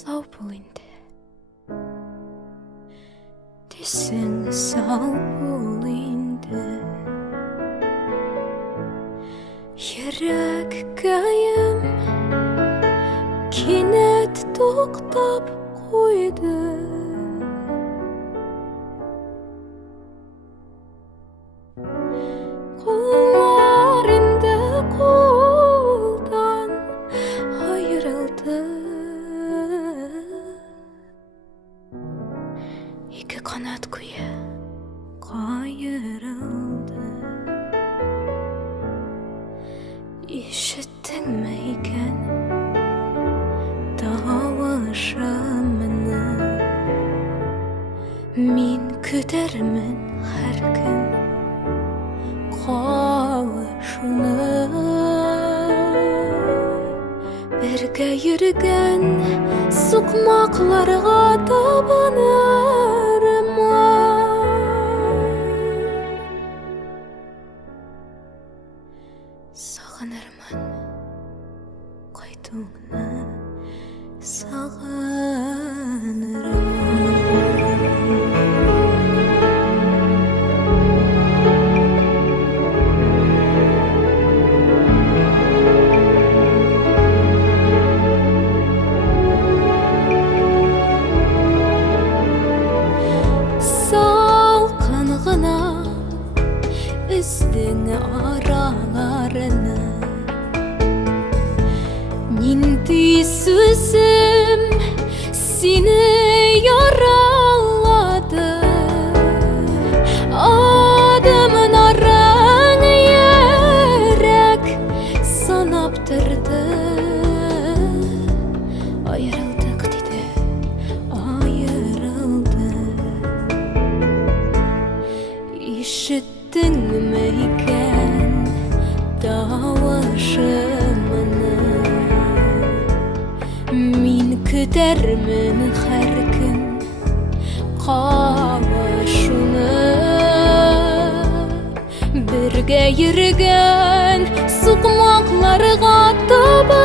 Сау бол инде. Десең сау бол инде. Йөрәккәем кинәт туктап куйды. Куллар инде кулдан аерылды. Ике канат куе кайырылды. Ишеттеңме икән тавышымны? Мин көтәрмен һәр көн кавышуны. Бергә йөргән сукмакларга табынырмын. Сагынырмын кайтуыңны, сагынырмын. Салкын гына үстең араларыны. Нинди сүзем сине яралады. Адымын араң йөрәк санап торды. Аерылдык диде, аерылды. Ишеттеңме икән тавышымны? Мин көтәрмен һәр көн кавышуны. Бергә йөргән сукмакларга таба